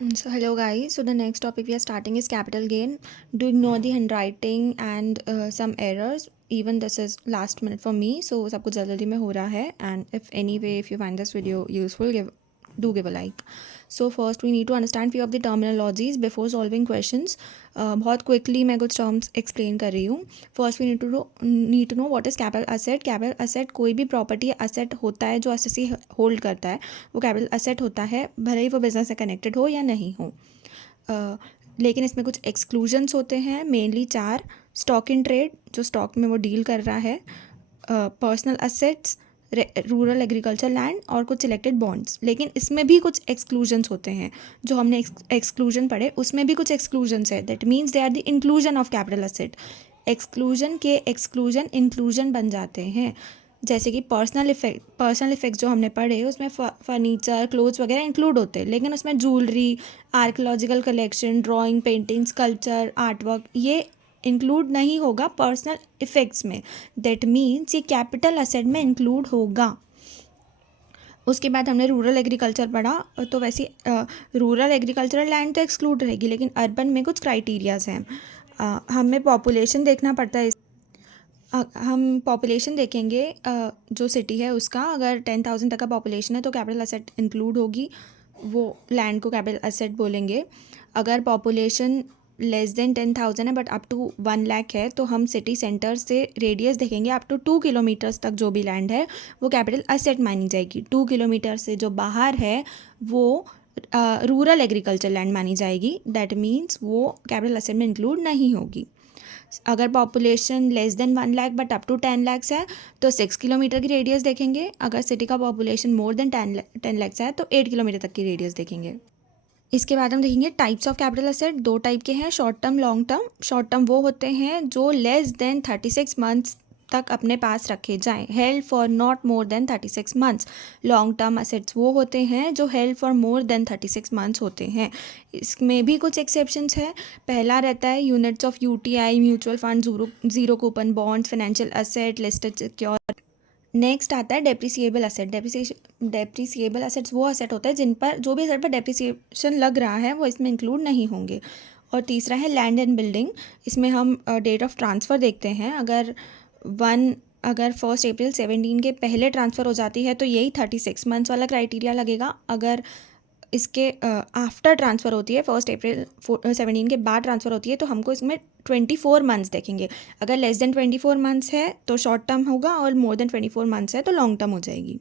So hello guys. So the next topic we are starting is capital gain. Do ignore the handwriting and some errors. Even this is last minute for me. So सब कुछ जल्दी में हो रहा है. And if you find this video useful, give a like. So first we need to understand few of the terminologies before solving questions. बहुत quickly मैं कुछ terms explain कर रही हूँ. First we need to know what is capital asset. Capital asset कोई भी property asset होता है जो assessee hold करता है, वो capital asset होता है, भले ही वो business से connected हो या नहीं हो. लेकिन इसमें कुछ एक्सक्लूजन्स होते हैं, मेनली 4. स्टॉक इन ट्रेड, जो स्टॉक में वो डील कर रहा है, personal assets, rural agriculture land और कुछ सिलेक्टेड बॉन्ड्स. लेकिन इसमें भी कुछ एक्सक्लूजन्स होते हैं. जो हमने एक्सक्लूजन पढ़े उसमें भी कुछ एक्सक्लूजन्स है. That means they are the inclusion of capital asset. Exclusion के एक्सक्लूजन इंक्लूजन बन जाते हैं. जैसे कि पर्सनल इफेक्ट्स जो हमने पढ़े उसमें फर्नीचर, क्लोथ्स वगैरह इंक्लूड होते हैं, लेकिन उसमें jewellery, archaeological collection, drawing, painting, sculpture, art work ये इंक्लूड नहीं होगा पर्सनल इफेक्ट्स में. दैट मीन्स ये कैपिटल असेट में इंक्लूड होगा. उसके बाद हमने रूरल एग्रीकल्चर पढ़ा. तो वैसे रूरल एग्रीकल्चरल लैंड तो एक्सक्लूड रहेगी, लेकिन अर्बन में कुछ क्राइटेरियाज हैं. हमें पॉपुलेशन देखना पड़ता है. हम पॉपुलेशन देखेंगे, जो सिटी है उसका अगर 10,000 तक का पॉपुलेशन है तो कैपिटल असेट इंक्लूड होगी, वो लैंड को कैपिटल असेट बोलेंगे. अगर पॉपुलेशन लेस देन 10,000 है बट अप टू 1 लाख है तो हम सिटी सेंटर से रेडियस देखेंगे. अप टू 2 किलोमीटर्स तक जो भी लैंड है वो कैपिटल असेट मानी जाएगी. 2 किलोमीटर से जो बाहर है वो रूरल एग्रीकल्चर लैंड मानी जाएगी. दैट मीन्स वो कैपिटल असेट में इंक्लूड नहीं होगी. अगर population less than 1 lakh but up to 10 lakhs है तो 6 किलोमीटर की रेडियस देखेंगे. अगर सिटी का पॉपुलेशन मोर देन 10 लैक्स है तो 8 किलोमीटर तक की रेडियस देखेंगे. इसके बाद हम देखेंगे types of capital asset. 2 type के हैं, short term, long term. Short term वो होते हैं जो लेस देन 36 मंथ्स तक अपने पास रखे जाएं, held for not more than 36 months. Long term assets वो होते हैं जो held for more than 36 months होते हैं. इसमें भी कुछ एक्सेप्शंस है. पहला रहता है units of UTI, mutual fund, zero coupon bonds, financial asset, listed secure. Next आता है डेप्रिसिएबल असेट. डेप्रिसिएबल असेट्स वो असेट होता है जिन पर जो भी असेट पर डेप्रिसिएशन लग रहा है वो इसमें इंक्लूड नहीं होंगे. और तीसरा है लैंड एंड बिल्डिंग. इसमें हम डेट ऑफ ट्रांसफ़र देखते हैं. अगर 1 अप्रैल 17 के पहले ट्रांसफ़र हो जाती है तो यही 36 मंथ्स वाला क्राइटेरिया लगेगा. अगर इसके आफ्टर ट्रांसफ़र होती है, 1 अप्रैल 17 के बाद ट्रांसफ़र होती है तो हमको इसमें 24 मंथ्स देखेंगे. अगर लेस देन 24 मंथ्स है तो शॉर्ट टर्म होगा और मोर देन 24 मंथ्स है तो लॉन्ग टर्म हो जाएगी.